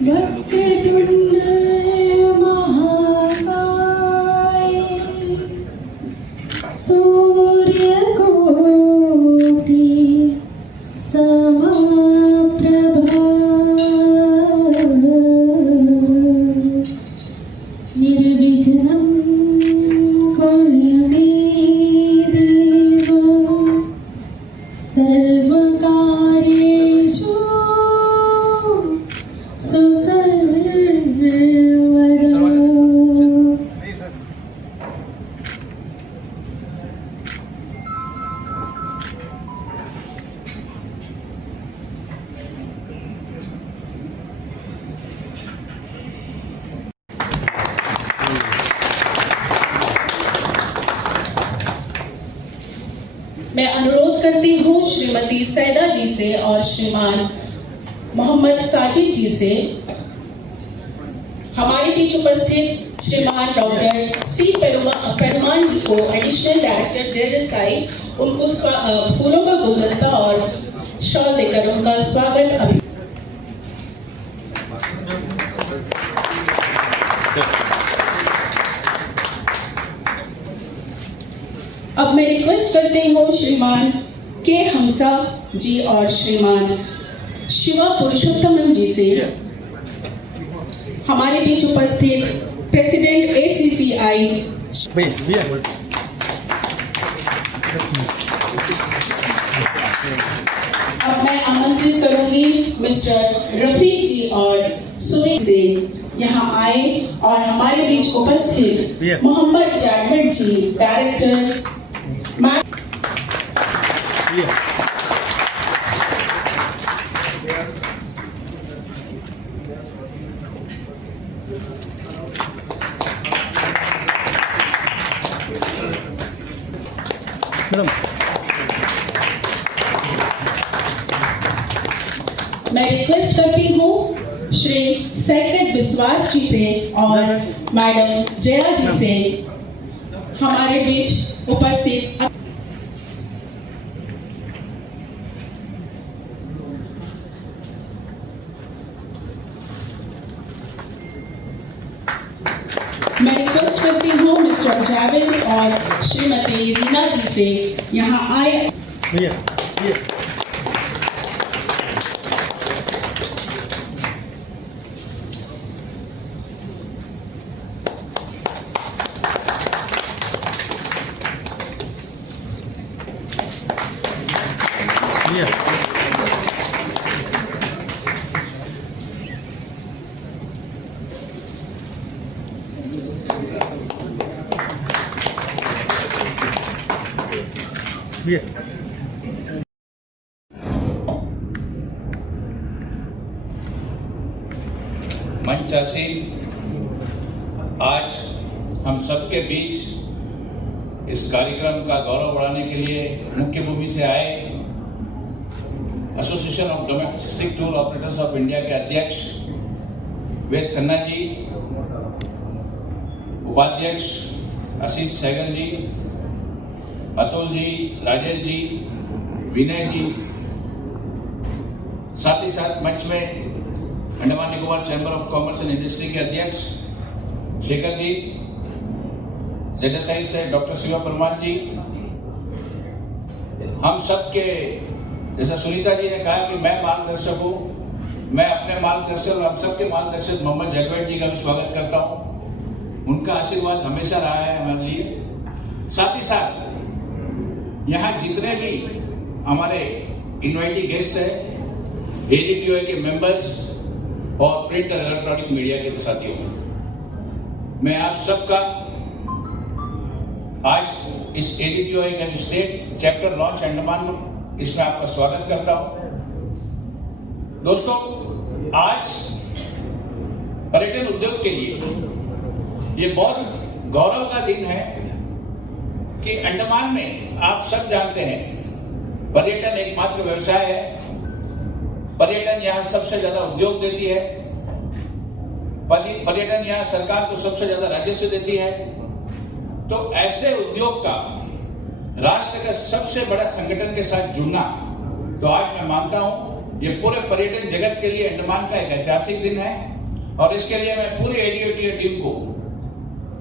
वक्रतुंड महाकाय सूर्यकोटि समप्रभा निर्विघ्नं कुरु मे देव सर्वकार्येषु सुसर्वदा। मैं अनुरोध करती हूँ श्रीमती सैदा जी से और श्रीमान मोहम्मद साजिद जी से हमारे बीच उपस्थित श्रीमान डॉक्टर सी पेरुमान जी को एडिशनल डायरेक्टर जेएसआई उनको फूलों का गुलदस्ता और शॉल देकर उनका स्वागत अब मैं रिक्वेस्ट करती हूँ श्रीमान के हमसा जी और श्रीमान शिवा पुरुषोत्तमन जी से हमारे बीच उपस्थित प्रेसिडेंट ACCI अब मैं आमंत्रित करूंगी मिस्टर रफीक जी और सुमी से यहाँ आए और हमारे बीच उपस्थित मोहम्मद जावेद जी डायरेक्टर मैं रिक्वेस्ट करती हूँ श्री सैकत विश्वास जी से और मैडम जया जी से हमारे बीच उपस्थित मैं रिक्वेस्ट करती हूँ मिस्टर जावेद और श्रीमती रीना जी से यहाँ आए। मंच आसीन आज हम सबके बीच इस कार्यक्रम का गौरव बढ़ाने के लिए मुख्य भूमि से आए association of domestic tour operators of India के अध्यक्ष वेद खन्ना जी, उपाध्यक्ष आशीष सहगल जी, अतुल जी, राजेश जी, विनय जी, साथ ही साथ मंच में Andaman Nicobar chamber of commerce and industry के अध्यक्ष शेखर जी, जेएसआई से डॉक्टर शिवा परमार जी, हम सब के जैसा सुनीता जी ने कहा कि मैं मार्गदर्शक हूँ, मैं अपने मार्गदर्शक और हम सबके मार्गदर्शक मोहम्मद जावेद जी का भी स्वागत करता हूँ। उनका आशीर्वाद हमेशा रहा है हमारे लिए। साथ ही साथ यहाँ जितने भी हमारे इनवाइटी गेस्ट हैं, ADTOI के मेंबर्स और प्रिंट और इलेक्ट्रॉनिक मीडिया के साथियों, मैं आप सबका आज इस ADTOI का स्टेट चैप्टर लॉन्च अंडमान इसमें आपका स्वागत करता हूं। दोस्तों, आज पर्यटन उद्योग के लिए ये बहुत गौरव का दिन है कि अंडमान में आप सब जानते हैं पर्यटन एकमात्र व्यवसाय है। पर्यटन यहाँ सबसे ज्यादा उद्योग देती है, पर्यटन यहाँ सरकार को सबसे ज्यादा राजस्व देती है। तो ऐसे उद्योग का राष्ट्र का सबसे बड़ा संगठन के साथ जुड़ना, तो आज मैं मानता हूं ये पूरे पर्यटन जगत के लिए अंडमान का एक ऐतिहासिक दिन है और इसके लिए मैं पूरी एडीओटी टीम को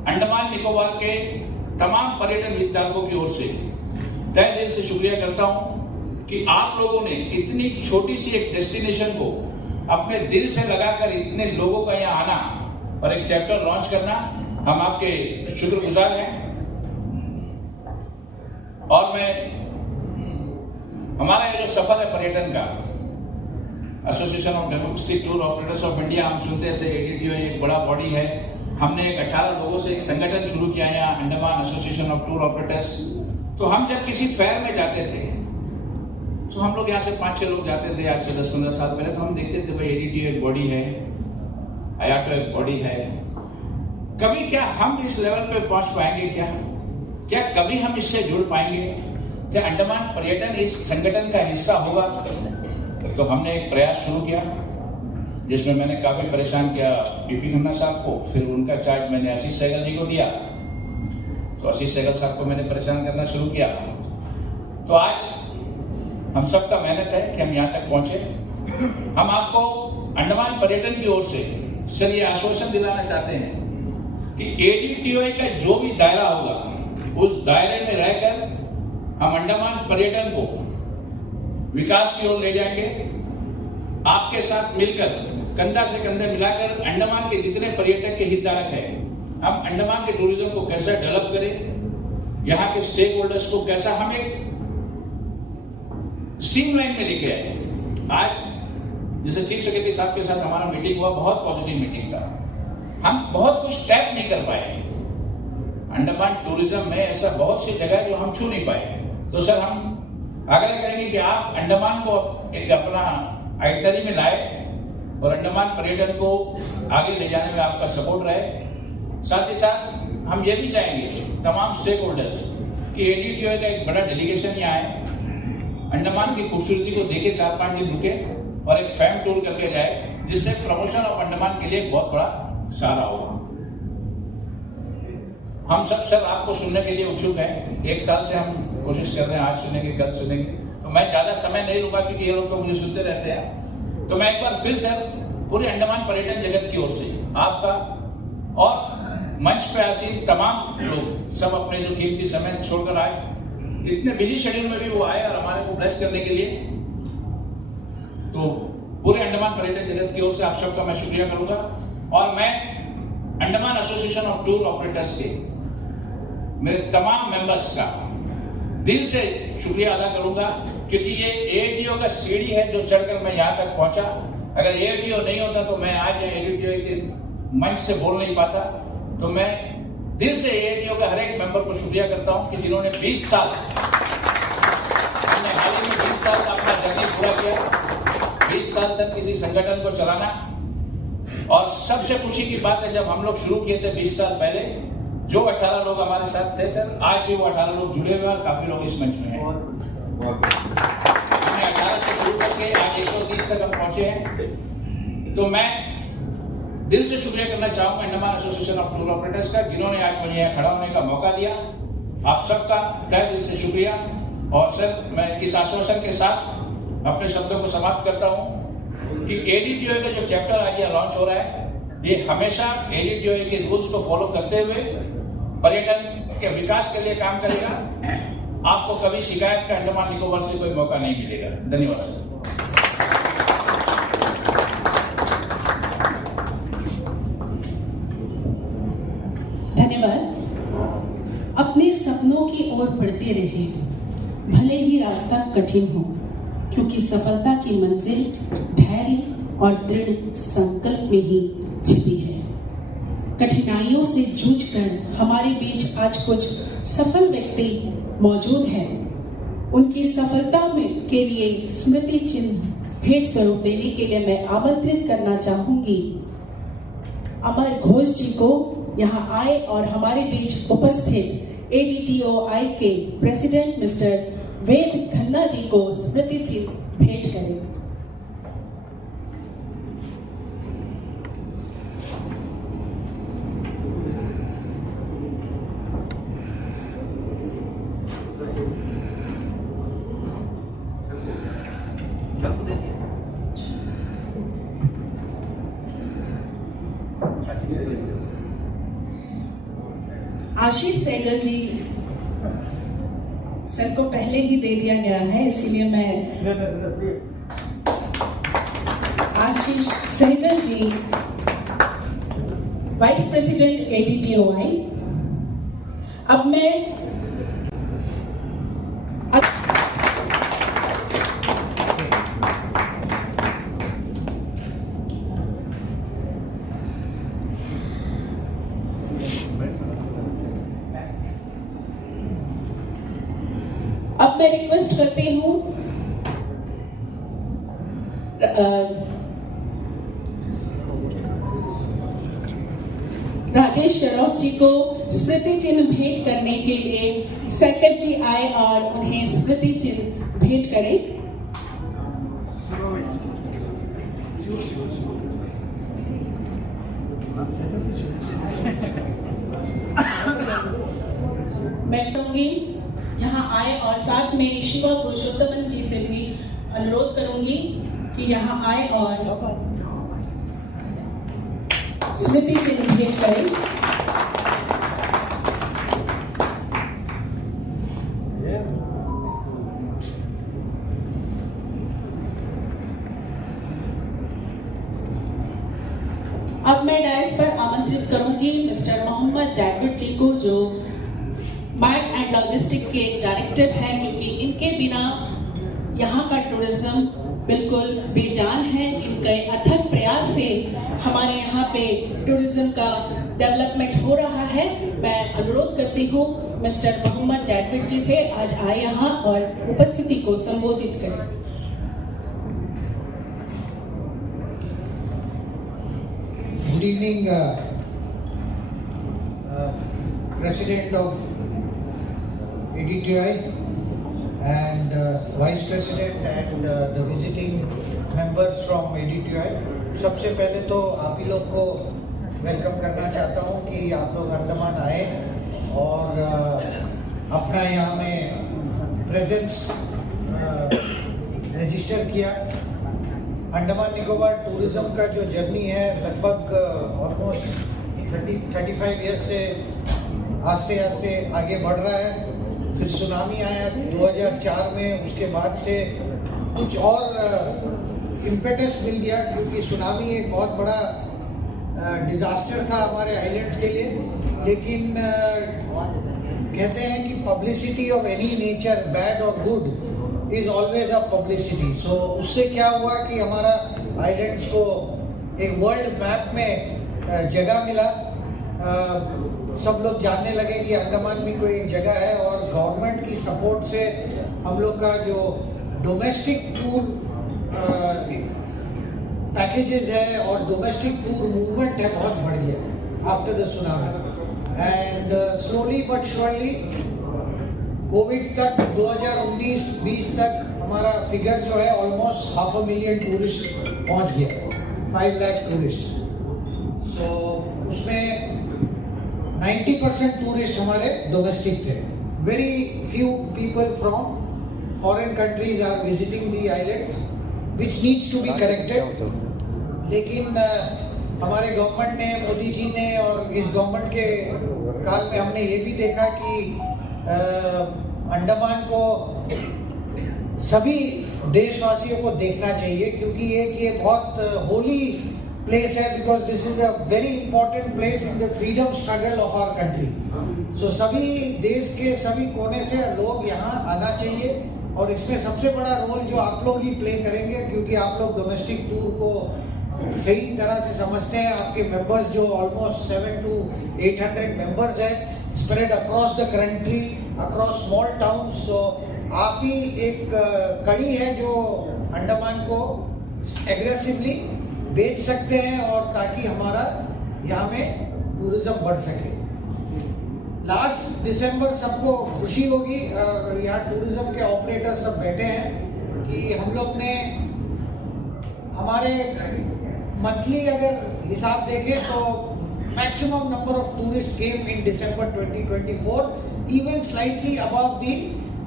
अंडमान निकोबार के तमाम पर्यटन हितधारकों की ओर से तहे दिल से शुक्रिया करता हूं कि आप लोगों ने इतनी छोटी सी एक डेस्टिनेशन को अपने दिल से लगाकर इतने लोगों का यहाँ आना और एक चैप्टर लॉन्च करना, हम आपके शुक्रगुजार हैं। और मैं हमारा ये जो सफर है पर्यटन का, association of domestic tour operators of India, हम सुनते थे एडीटीओ एक बड़ा बॉडी है। हमने एक 18 लोगों से एक संगठन शुरू किया यहाँ, Andaman association of tour operators. तो हम जब किसी फेयर में जाते थे तो हम लोग यहाँ से 5-6 लोग जाते थे, आज से 10-15 साल पहले। तो हम देखते थे भाई एडीटीओ एक बॉडी है, आयाटो एक बॉडी है। कभी क्या हम इस लेवल पे पहुंच पाएंगे? क्या कभी हम इससे जुड़ पाएंगे? क्या अंडमान पर्यटन इस संगठन का हिस्सा होगा? तो हमने एक प्रयास शुरू किया जिसमें मैंने काफी परेशान किया पीपी खन्ना साहब को, फिर उनका चार्ज मैंने आशीष सहगल जी को दिया। तो आशीष सहगल साहब को मैंने परेशान करना शुरू किया। तो आज हम सबका मेहनत है कि हम यहाँ तक पहुंचे। हम आपको अंडमान पर्यटन की ओर से सर ये आश्वासन दिलाना चाहते हैं कि एडीटीओ का जो भी दायरा होगा उस दायरे में रहकर हम अंडमान पर्यटन को विकास की ओर ले जाएंगे। आपके साथ मिलकर कंधा से कंधे मिलाकर अंडमान के जितने पर्यटक के हितधारक हैं, हम अंडमान के टूरिज्म को कैसे डेवलप करें, यहाँ के स्टेक होल्डर्स को कैसा हम एक स्ट्रीमलाइन में लेके आए। आज जैसे चीफ सेक्रेटरी साहब के साथ हमारा मीटिंग हुआ, बहुत पॉजिटिव मीटिंग था। हम बहुत कुछ टैप नहीं कर पाए अंडमान टूरिज्म में, ऐसा बहुत सी जगह जो हम छू नहीं पाए। तो सर हम आग्रह करेंगे कि आप अंडमान को एक अपना आइटनरी में लाए और अंडमान पर्यटन को आगे ले जाने में आपका सपोर्ट रहे। साथ ही साथ हम ये भी चाहेंगे तमाम स्टेक होल्डर्स कि एडीटीओ का एक बड़ा डेलीगेशन यहाँ आए, अंडमान की खूबसूरती को देखे, 4-5 दिन रुके और एक फैम टूर करके जाए, जिससे प्रमोशन ऑफ अंडमान के लिए एक बहुत बड़ा सहारा होगा। हम सब सर आपको सुनने के लिए उत्सुक हैं। 1 साल से हम कोशिश कर रहे हैं, आज सुनेंगे कल सुनेंगे। तो मैं ज्यादा समय नहीं लूंगा क्योंकि ये लोग तो मुझे सुनते रहते हैं। तो मैं एक बार फिर सर पूरे अंडमान पर्यटन जगत की ओर से आपका और मंच पे आसीन तमाम लोग सब अपने जो कीमती समय छोड़कर आए, इतने बिजी शेड्यूल में भी वो आए और हमारे को ब्लेस करने के लिए, तो पूरे अंडमान पर्यटन जगत की ओर से आप सबका मैं शुक्रिया करूंगा। और मैं Andaman association of tour operators के मेरे तमाम मेंबर्स का दिल से शुक्रिया अदा करूंगा, क्योंकि ये एडीटीओ का सीढ़ी है जो चढ़कर मैं यहाँ तक पहुंचा। अगर एडीटीओ नहीं होता तो मैं आज एडीटीओ के मंच से बोल नहीं पाता। तो मैं दिल से एडीटीओ का हर एक मेंबर को शुक्रिया करता हूं कि जिन्होंने 20 साल, हमने हाल ही में 20 साल का अपना जर्नी पूरा किया। 20 साल से किसी संगठन को चलाना, और सबसे खुशी की बात है जब हम लोग शुरू किए थे 20 साल पहले, जो 18 लोग हमारे साथ थे सर, आज भी वो 18 लोग जुड़े हुए और काफी लोग इस मंच में हैं। हमने 18 से शुरू करके आज 130 तक हम पहुंचे हैं। तो मैं दिल से शुक्रिया करना चाहूंगा Andaman association of tour operators का, जिन्होंने आज मुझे यहाँ खड़ा होने का मौका दिया। आप सबका तहे दिल से शुक्रिया। और सर मैं इस आश्वासन के साथ अपने शब्दों को समाप्त करता हूँ कि एडीटीओ का जो चैप्टर आज यहाँ लॉन्च हो रहा है, ये हमेशा एडीटीओ के रूल्स को फॉलो करते हुए पर्यटन के विकास के लिए काम करेगा। आपको कभी शिकायत का अंडमान निकोबार से कोई मौका नहीं मिलेगा। धन्यवाद सर। धन्यवाद। अपने सपनों की ओर बढ़ते रहे, भले ही रास्ता कठिन हो, क्योंकि सफलता की मंजिल धैर्य और दृढ़ संकल्प में ही छिपी है। कठिनाइयों से जूझकर हमारे बीच आज कुछ सफल व्यक्ति मौजूद हैं। उनकी सफलता में के लिए स्मृति चिन्ह भेंट स्वरूप देने के लिए मैं आमंत्रित करना चाहूंगी अमर घोष जी को यहाँ आए और हमारे बीच उपस्थित एडीटीओआई के प्रेसिडेंट मिस्टर वेद खन्ना जी को स्मृति चिन्ह भेंट करें। आशीष सहगल जी सर को पहले ही दे दिया गया है, इसीलिए मैं आशीष सहगल जी, वाइस प्रेसिडेंट ADTOI। अब मैं रिक्वेस्ट करती हूँ राजेश श्रॉफ जी को स्मृति चिन्ह भेंट करने के लिए सहगल जी आए और उन्हें स्मृति चिन्ह भेंट करें। मैं कहूंगी यहाँ आए और साथ में शिवा पुरुषोत्तमन जी से भी अनुरोध करूंगी कि यहाँ आए और स्मृति चिन्ह भेंट करें। अब मैं डायस पर आमंत्रित करूंगी मिस्टर मोहम्मद जैकबर्ट जी को, जो मैक एंड लॉजिस्टिक के डायरेक्टर हैं, क्योंकि इनके बिना यहाँ का टूरिज्म बिल्कुल बेजान है। इनके अथक प्रयास से हमारे यहाँ पे टूरिज्म का डेवलपमेंट हो रहा है। मैं अनुरोध करती हूँ मिस्टर मोहम्मद जैकबर्ट जी से आज आए यहाँ और उपस्थिति को संबोधित करें। Good evening, President of ADTOI and Vice President and the visiting members from ADTOI। सबसे पहले तो आप ही लोग को वेलकम करना चाहता हूँ कि आप लोग अंडमान आए और अपना यहाँ में प्रेजेंस रजिस्टर किया। अंडमान निकोबार टूरिज्म का जो जर्नी है लगभग ऑलमोस्ट 30-35 ईयर्स से आस्ते आस्ते आगे बढ़ रहा है। फिर सुनामी आया 2004 में, उसके बाद से कुछ और इम्पेटस मिल गया, क्योंकि सुनामी एक बहुत बड़ा डिजास्टर था हमारे आइलैंड्स के लिए। लेकिन कहते हैं कि publicity of any nature, bad और good, is always a publicity. So उससे क्या हुआ कि हमारा आइलैंड्स को एक वर्ल्ड मैप में जगह मिला। सब लोग जानने लगे कि अंडमान में कोई एक जगह है, और गवर्नमेंट की सपोर्ट से हम लोग का जो डोमेस्टिक टूर पैकेजेस है और डोमेस्टिक टूर मूवमेंट है बहुत बढ़ गया after the tsunami. And slowly but surely Covid तक 2019-20 तक हमारा फिगर जो है ऑलमोस्ट 500,000 टूरिस्ट पहुंच गया, 5 लाख टूरिस्ट। तो उसमें 90% टूरिस्ट हमारे डोमेस्टिक थे। Very few people from foreign countries are visiting the islands, which needs to be corrected. लेकिन हमारे गवर्नमेंट ने, मोदी जी ने, और इस गवर्नमेंट के काल में हमने ये भी देखा कि अंडमान को सभी देशवासियों को देखना चाहिए, क्योंकि ये बहुत होली प्लेस है, because this is a very important place in the freedom struggle of our country. So सभी देश के सभी कोने से लोग यहाँ आना चाहिए, और इसमें सबसे बड़ा रोल जो आप लोग ही प्ले करेंगे, क्योंकि आप लोग डोमेस्टिक टूर को सही तरह से समझते हैं। आपके मेंबर्स जो ऑलमोस्ट 700 to 800 मेंबर्स हैं, spread across the country, across small town. So आप ही एक कड़ी है जो अंडमान को एग्रेसिवली बेच सकते हैं, और ताकि हमारा यहाँ में टूरिज्म बढ़ सके। लास्ट दिसंबर सबको खुशी होगी, और यहाँ टूरिज्म के ऑपरेटर सब बैठे हैं, कि हम लोग ने हमारे मंथली अगर हिसाब देखें तो maximum number of tourists came in December 2024, even slightly above the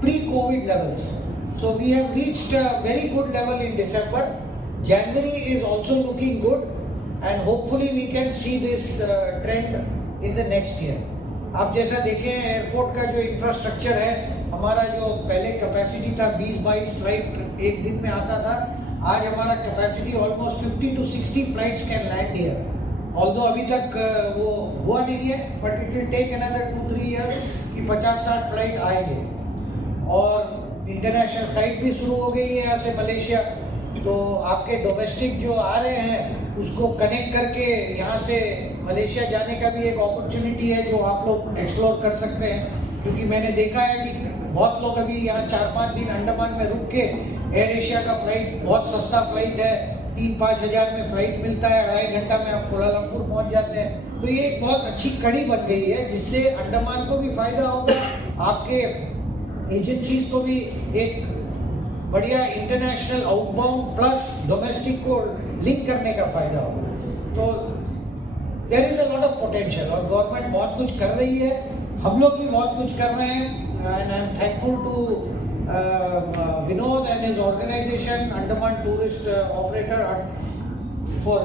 pre-COVID levels. So we have reached a very good level in December. January is also looking good, and hopefully we can see this trend in the next year. आप जैसा देखें airport का जो infrastructure है, हमारा जो पहले capacity था 20-22 फ्लाइट एक दिन में आता था, आज हमारा capacity almost 50 to 60 flights can land here. Although अभी तक वो हुआ नहीं है, but it will take another 2-3 years कि 50-60 फ्लाइट आएंगे. और इंटरनेशनल फ्लाइट भी शुरू हो गई है यहाँ से मलेशिया. तो आपके डोमेस्टिक जो आ रहे हैं उसको कनेक्ट करके यहाँ से मलेशिया जाने का भी एक अपॉर्चुनिटी है जो आप लोग एक्सप्लोर कर सकते हैं. क्योंकि मैंने देखा है कि बहुत लोग अभी यहाँ 4-5 दिन अंडमान में रुक के, एयर एशिया का फ्लाइट बहुत सस्ता फ्लाइट है, 3-5 हज़ार में फ्लाइट मिलता है, 2.5 घंटा में आप कोलालमपुर पहुँच जाते हैं. तो ये एक बहुत अच्छी कड़ी बन गई है जिससे अंडमान को भी फायदा होगा, आपके एजेंसीज को भी एक बढ़िया इंटरनेशनल आउटबाउंड प्लस डोमेस्टिक को लिंक करने का फायदा होगा. तो there is a lot of potential और गवर्नमेंट बहुत कुछ कर रही है, हम लोग भी बहुत कुछ कर रहे हैं. And I am thankful to Vinod and his organisation Andaman tourist operator for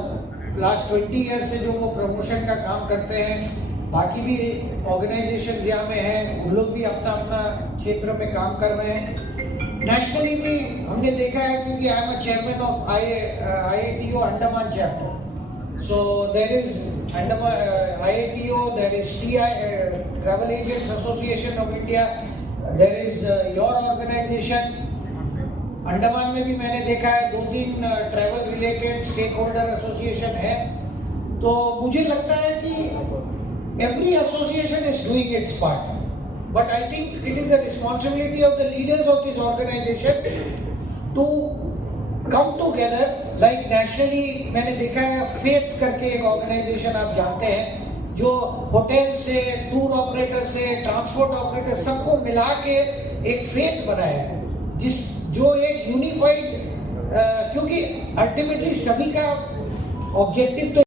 last 20 years से जो वो प्रमोशन का काम करते हैं. बाकी भी ऑर्गेनाइजेशन यहाँ में हैं, उन लोग भी अपना अपना क्षेत्र में काम कर रहे हैं. नेशनली भी हमने देखा है क्योंकि I am a chairman of IATO Andaman chapter. So there is IATO, there is travel agents association of India, there is your organisation. Andaman में भी मैंने देखा है 2-3 travel related stakeholder association है. तो मुझे लगता है कि every association is doing its part, but I think it is the responsibility of the leaders of this organization to come together. Like nationally मैंने देखा है फेथ करके एक ऑर्गेनाइजेशन आप जानते हैं, जो होटल से, टूर ऑपरेटर से, ट्रांसपोर्ट ऑपरेटर सबको मिला के एक फेथ बनाया है, जो एक यूनिफाइड, क्योंकि अल्टीमेटली सभी का ऑब्जेक्टिव तो